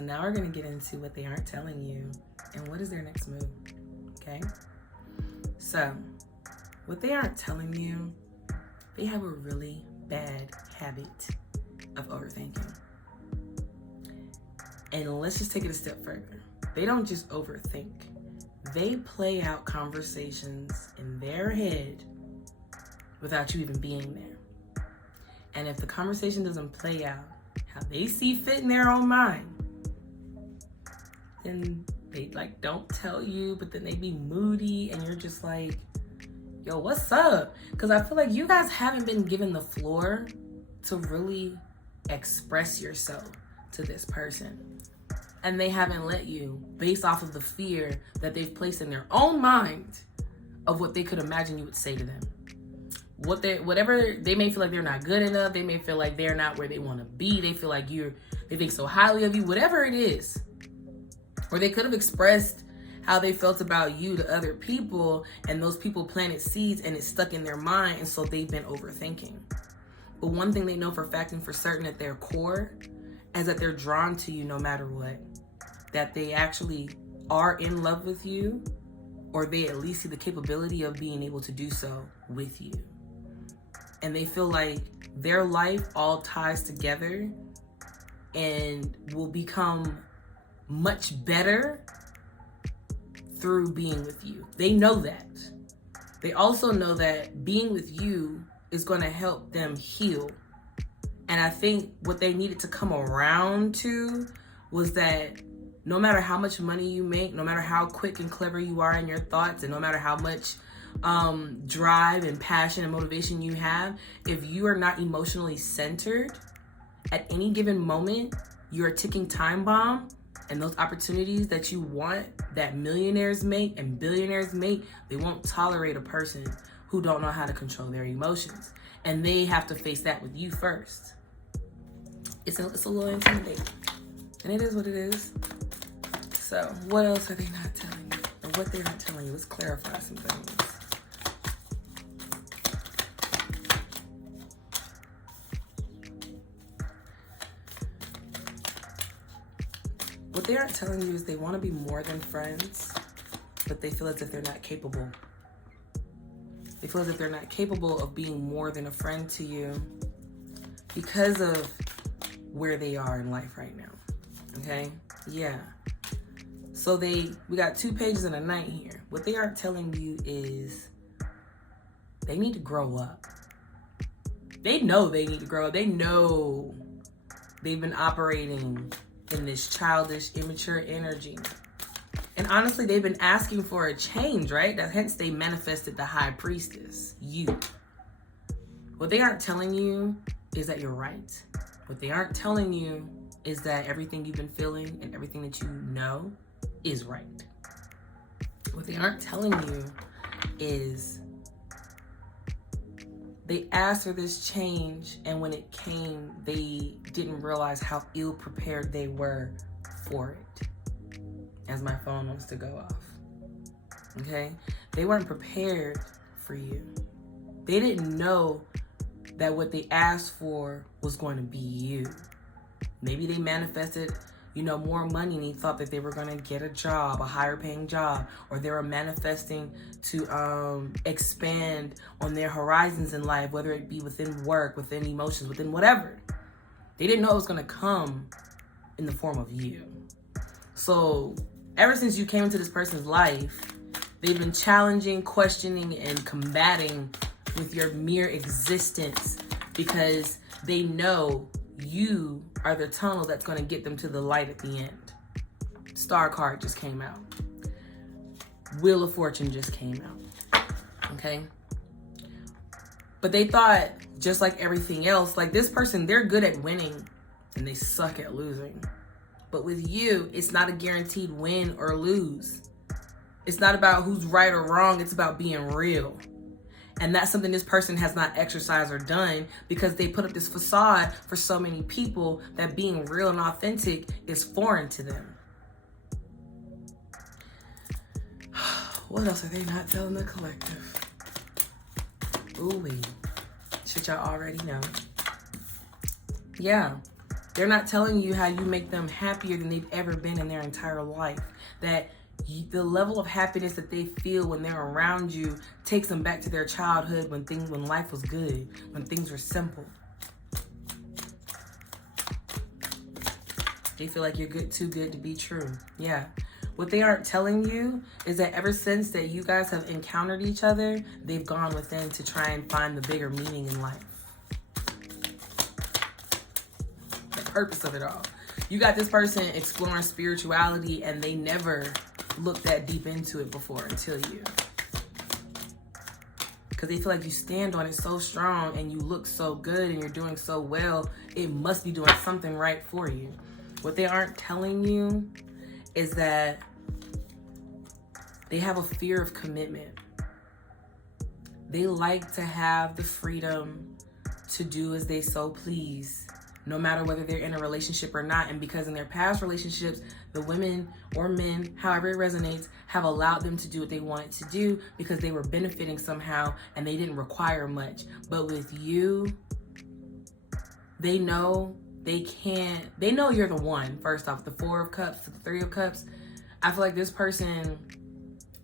So now we're going to get into what they aren't telling you and what is their next move, okay? So what they aren't telling you, they have a really bad habit of overthinking. And let's just take it a step further. They don't just overthink. They play out conversations in their head without you even being there. And if the conversation doesn't play out how they see fit in their own mind, then they don't tell you, but then they be moody and you're just like, yo, what's up? Because I feel like you guys haven't been given the floor to really express yourself to this person. And they haven't let you, based off of the fear that they've placed in their own mind of what they could imagine you would say to them. Whatever, they may feel like they're not good enough. They may feel like they're not where they want to be. They feel like they think so highly of you, whatever it is. Or they could have expressed how they felt about you to other people, and those people planted seeds and it's stuck in their mind, and so they've been overthinking. But one thing they know for fact and for certain at their core is that they're drawn to you no matter what. That they actually are in love with you, or they at least see the capability of being able to do so with you. And they feel like their life all ties together and will become much better through being with you. They know that. They also know that being with you is going to help them heal. And I think what they needed to come around to was that no matter how much money you make, no matter how quick and clever you are in your thoughts, and no matter how much drive and passion and motivation you have, if you are not emotionally centered, at any given moment, you're a ticking time bomb. And those opportunities that you want, that millionaires make and billionaires make, they won't tolerate a person who don't know how to control their emotions. And they have to face that with you first. It's a little intimidating. And it is what it is. So what else are they not telling you? And what they're not telling you, let's clarify some things. What they aren't telling you is they want to be more than friends, but they feel as if they're not capable. They feel as if they're not capable of being more than a friend to you because of where they are in life right now. Okay? Yeah. So we got 2 pages and a night here. What they aren't telling you is they need to grow up. They know they need to grow up. They know they've been operating in this childish, immature energy. And honestly, they've been asking for a change, right? Hence they manifested the high priestess, you. What they aren't telling you is that you're right. What they aren't telling you is that everything you've been feeling and everything that you know is right. What they aren't telling you is they asked for this change, and when it came, they didn't realize how ill prepared they were for it. As my phone wants to go off. Okay? They weren't prepared for you. They didn't know that what they asked for was going to be you. Maybe they manifested, more money, and they thought that they were going to get a job, a higher paying job, or they were manifesting to expand on their horizons in life, whether it be within work, within emotions, within whatever. They didn't know it was going to come in the form of you. So ever since you came into this person's life, they've been challenging, questioning, and combating with your mere existence because they know you are the tunnel that's going to get them to the light at the end. Star card just came out. Wheel of Fortune just came out. Okay? But they thought, just like everything else, like this person, they're good at winning and they suck at losing. But with you, it's not a guaranteed win or lose. It's not about who's right or wrong. It's about being real. And that's something this person has not exercised or done because they put up this facade for so many people that being real and authentic is foreign to them. What else are they not telling the collective? Ooh-wee. Should y'all already know? Yeah. They're not telling you how you make them happier than they've ever been in their entire life. That the level of happiness that they feel when they're around you takes them back to their childhood when life was good, when things were simple. They feel like you're too good to be true. Yeah. What they aren't telling you is that ever since that you guys have encountered each other, they've gone within to try and find the bigger meaning in life. The purpose of it all. You got this person exploring spirituality and they never looked that deep into it before until you. Because they feel like you stand on it so strong and you look so good and you're doing so well, it must be doing something right for you. What they aren't telling you is that they have a fear of commitment. They like to have the freedom to do as they so please, no matter whether they're in a relationship or not. And because in their past relationships, the women or men, however it resonates, have allowed them to do what they wanted to do because they were benefiting somehow and they didn't require much. But with you, they know they know you're the one. First off, the 4 of Cups to the 3 of Cups. I feel like this person,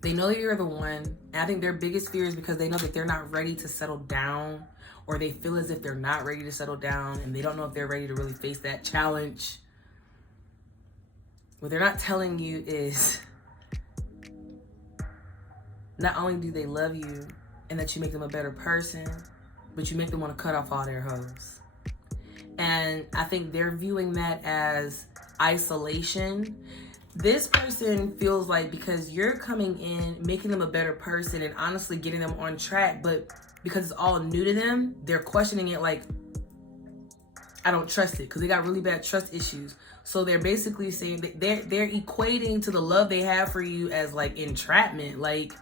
they know you're the one. And I think their biggest fear is because they know that they're not ready to settle down, or they feel as if they're not ready to settle down and they don't know if they're ready to really face that challenge. What they're not telling you is not only do they love you and that you make them a better person, but you make them want to cut off all their hoes. And I think they're viewing that as isolation. This person feels like because you're coming in, making them a better person and honestly getting them on track, but because it's all new to them, they're questioning it like, I don't trust it, because they got really bad trust issues. So they're basically saying that they're equating to the love they have for you as like entrapment. Like,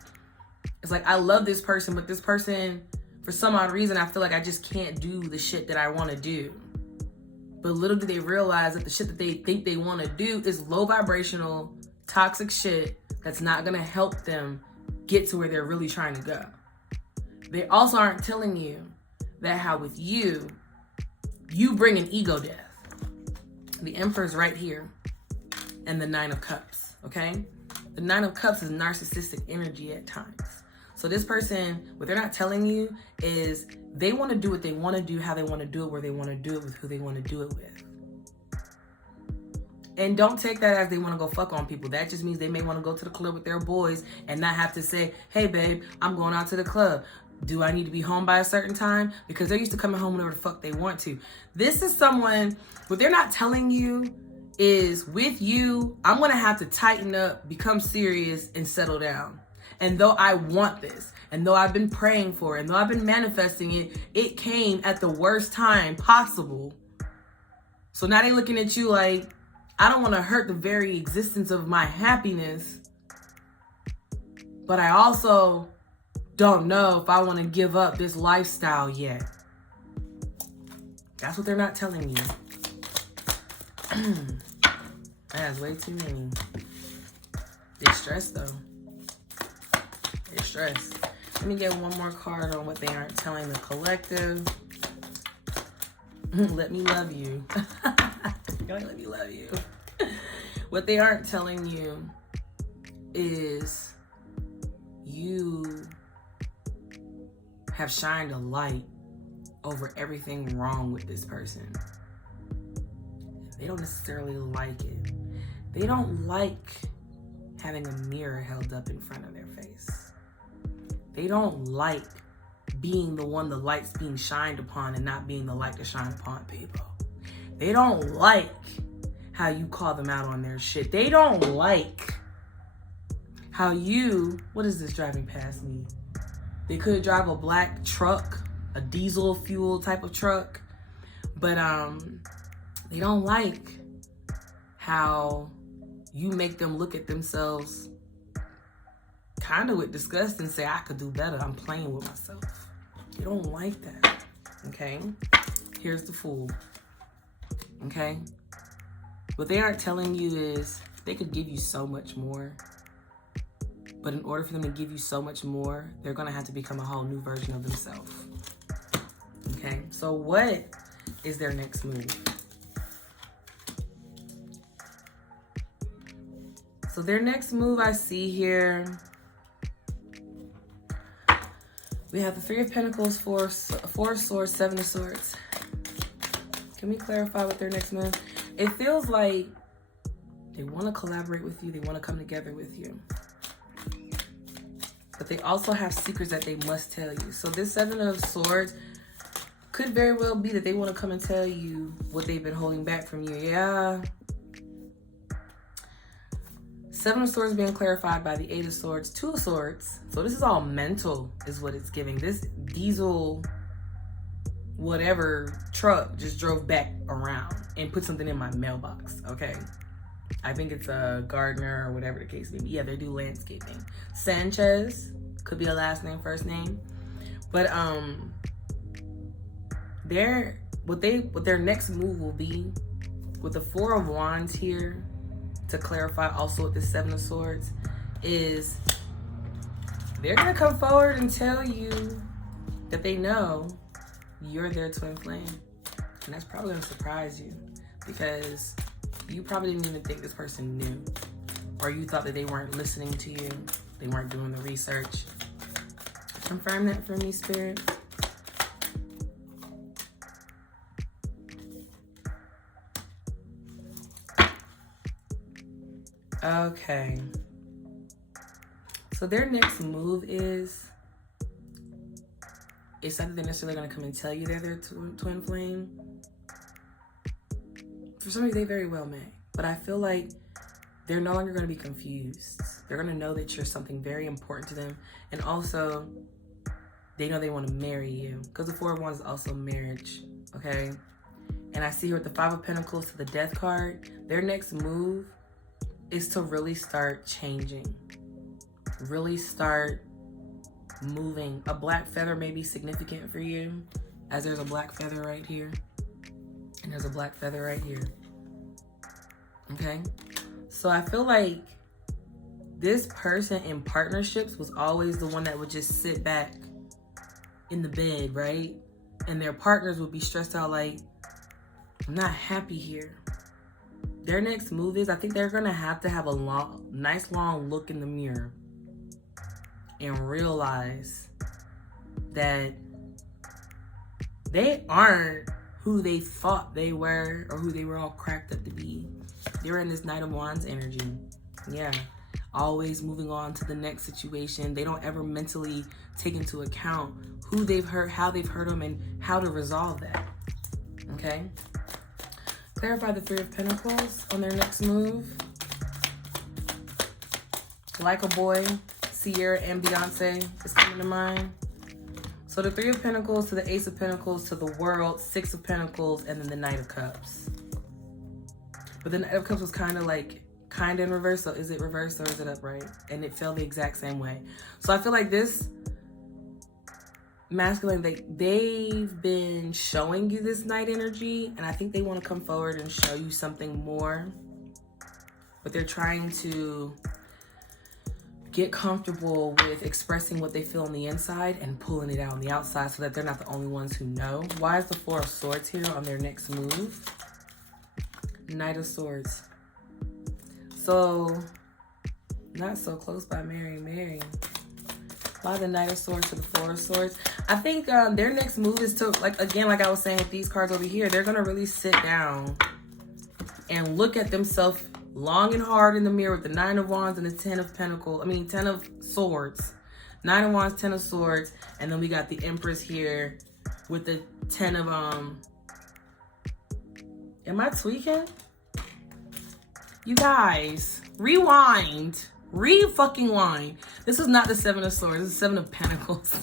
it's like, I love this person, but this person, for some odd reason, I feel like I just can't do the shit that I want to do. But little do they realize that the shit that they think they want to do is low vibrational, toxic shit that's not going to help them get to where they're really trying to go. They also aren't telling you that how with you bring an ego death. The Emperor's right here and the 9 of Cups, okay? The 9 of Cups is narcissistic energy at times. So this person, what they're not telling you is they want to do what they want to do, how they want to do it, where they want to do it, with who they want to do it with. And don't take that as they want to go fuck on people. That just means they may want to go to the club with their boys and not have to say, hey babe, I'm going out to the club. Do I need to be home by a certain time? Because they're used to coming home whenever the fuck they want to. This is someone, what they're not telling you is with you, I'm going to have to tighten up, become serious, and settle down. And though I want this, and though I've been praying for it, and though I've been manifesting it, it came at the worst time possible. So now they're looking at you like, I don't want to hurt the very existence of my happiness, but I also don't know if I want to give up this lifestyle yet. That's what they're not telling you. That's way too many. They're stressed though. They're stressed. Let me get one more card on what they aren't telling the collective. Let me love you. Let me love you. What they aren't telling you is you have shined a light over everything wrong with this person. They don't necessarily like it. They don't like having a mirror held up in front of their face. They don't like being the one the light's being shined upon and not being the light to shine upon people. They don't like how you call them out on their shit. They don't like how you, what is this driving past me? They could drive a black truck, a diesel fuel type of truck, but they don't like how you make them look at themselves kind of with disgust and say, I could do better. I'm playing with myself. They don't like that, okay? Here's the Fool, okay? What they aren't telling you is they could give you so much more. But in order for them to give you so much more, they're going to have to become a whole new version of themselves. Okay? So what is their next move? So their next move I see here, we have the Three of Pentacles, Four of Swords, Seven of Swords. Can we clarify what their next move? It feels like they want to collaborate with you. They want to come together with you. But they also have secrets that they must tell you. So this Seven of Swords could very well be that they want to come and tell you what they've been holding back from you. Yeah. Seven of Swords being clarified by the Eight of Swords, Two of Swords. So this is all mental is what it's giving. This diesel, whatever truck just drove back around and put something in my mailbox, okay? I think it's a gardener or whatever the case may be. Yeah, they do landscaping. Sanchez, could be a last name, first name. But what their next move will be with the Four of Wands here, to clarify also with the Seven of Swords, is they're gonna come forward and tell you that they know you're their twin flame. And that's probably gonna surprise you, because you probably didn't even think this person knew, or you thought that they weren't listening to you, they weren't doing the research. Confirm that for me, Spirit. Okay. So their next move is, it's not that they're necessarily going to come and tell you they're their twin flame. For some reason, they very well may. But I feel like they're no longer going to be confused. They're going to know that you're something very important to them. And also, they know they want to marry you. Because the Four of Wands is also marriage. Okay? And I see here with the Five of Pentacles to the Death card, their next move is to really start changing. Really start moving. A black feather may be significant for you, as there's a black feather right here. And there's a black feather right here. Okay? So I feel like this person in partnerships was always the one that would just sit back in the bed, right? And their partners would be stressed out like, I'm not happy here. Their next move is, I think they're going to have a nice long look in the mirror and realize that they aren't who they thought they were, or who they were all cracked up to be. They're in this Knight of Wands energy. Yeah. Always moving on to the next situation. They don't ever mentally take into account who they've hurt, how they've hurt them, and how to resolve that. Okay? Clarify the Three of Pentacles on their next move. Like a Boy, Sierra and Beyonce is coming to mind. So the Three of Pentacles to the Ace of Pentacles to the World, Six of Pentacles, and then the Knight of Cups. But the Knight of Cups was kind of in reverse. So is it reversed or is it upright? And it fell the exact same way. So I feel like this masculine, they've been showing you this Knight energy, and I think they want to come forward and show you something more. But they're trying to get comfortable with expressing what they feel on the inside and pulling it out on the outside, so that they're not the only ones who know. Why is the Four of Swords here on their next move? Knight of Swords. So, not so close by Mary. Why the Knight of Swords to the Four of Swords? I think their next move is to, like I was saying with these cards over here, they're going to really sit down and look at themselves long and hard in the mirror with the Nine of Wands and the Ten of Swords. Nine of Wands, Ten of Swords, and then we got the Empress here with the Ten of, am I tweaking? You guys, rewind. Re-fucking-wind. This is not the Seven of Swords. This is Seven of Pentacles.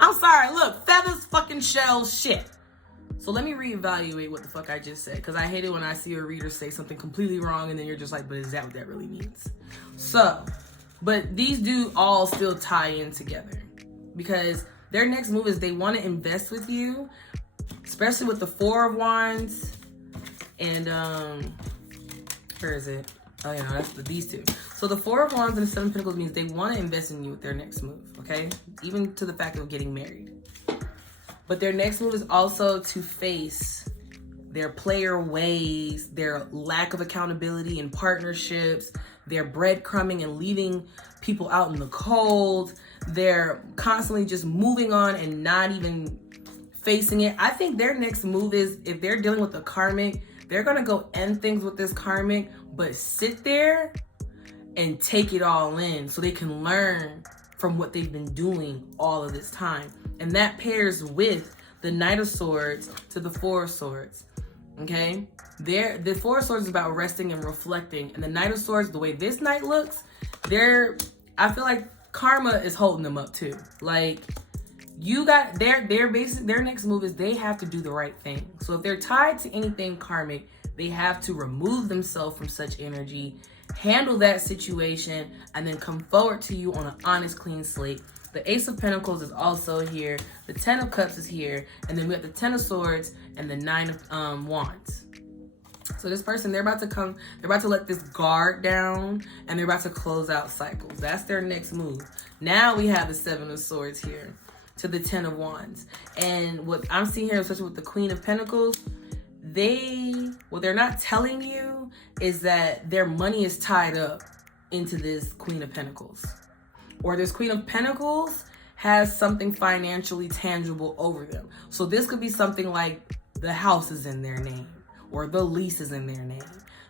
I'm sorry. Look, feathers, fucking shells, shit. So let me reevaluate what the fuck I just said, because I hate it when I see a reader say something completely wrong and then you're just like, but is that what that really means? So, but these do all still tie in together, because their next move is they want to invest with you, especially with the Four of Wands and, where is it? Oh, yeah, no, that's these two. So the Four of Wands and the Seven of Pentacles means they want to invest in you with their next move, okay? Even to the fact of getting married. But their next move is also to face their player ways, their lack of accountability in partnerships, their breadcrumbing and leaving people out in the cold. They're constantly just moving on and not even facing it. I think their next move is, if they're dealing with the karmic, they're gonna go end things with this karmic, but sit there and take it all in so they can learn from what they've been doing all of this time. And that pairs with the Knight of Swords to the Four of Swords. Okay? The Four of Swords is about resting and reflecting. And the Knight of Swords, the way this knight looks, I feel like karma is holding them up too. Like, you got their next move is they have to do the right thing. So if they're tied to anything karmic, they have to remove themselves from such energy, handle that situation, and then come forward to you on an honest, clean slate. The Ace of Pentacles is also here. The Ten of Cups is here. And then we have the Ten of Swords and the Nine of Wands. So this person, they're about to let this guard down, and they're about to close out cycles. That's their next move. Now we have the Seven of Swords here to the Ten of Wands. And what I'm seeing here, especially with the Queen of Pentacles, what they're not telling you is that their money is tied up into this Queen of Pentacles. Or this Queen of Pentacles has something financially tangible over them. So this could be something like the house is in their name, or the lease is in their name,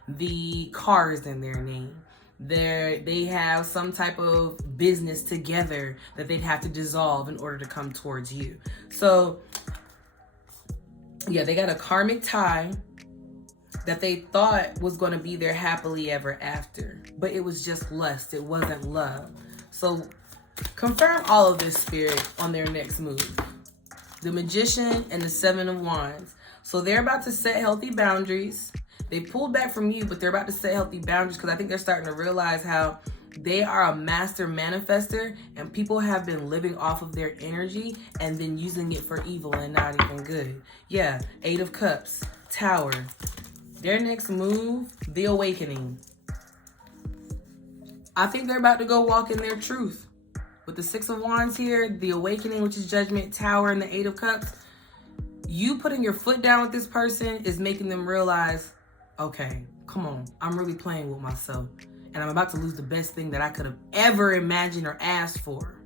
the car is in their name. They have some type of business together that they'd have to dissolve in order to come towards you. So yeah, they got a karmic tie that they thought was going to be their happily ever after, but it was just lust. It wasn't love. So confirm all of this, Spirit, on their next move. The Magician and the Seven of Wands. So they're about to set healthy boundaries. They pulled back from you, but they're about to set healthy boundaries because I think they're starting to realize how they are a master manifester, and people have been living off of their energy and then using it for evil and not even good. Yeah, Eight of Cups, Tower. Their next move, the Awakening. I think they're about to go walk in their truth. With the Six of Wands here, the Awakening, which is Judgment, Tower, and the Eight of Cups. You putting your foot down with this person is making them realize, okay, come on, I'm really playing with myself. And I'm about to lose the best thing that I could have ever imagined or asked for.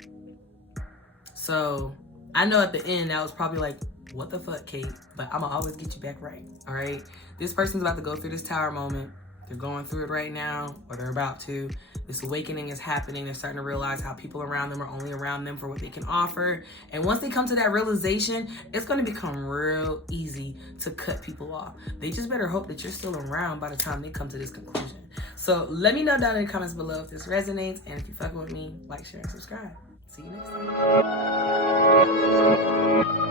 So I know at the end that was probably like, what the fuck, Kate? But I'm gonna always get you back right, all right? This person's about to go through this tower moment. They're going through it right now, or they're about to. This awakening is happening. They're starting to realize how people around them are only around them for what they can offer. And once they come to that realization, it's going to become real easy to cut people off. They just better hope that you're still around by the time they come to this conclusion. So let me know down in the comments below if this resonates. And if you fuck with me, like, share, and subscribe. See you next time.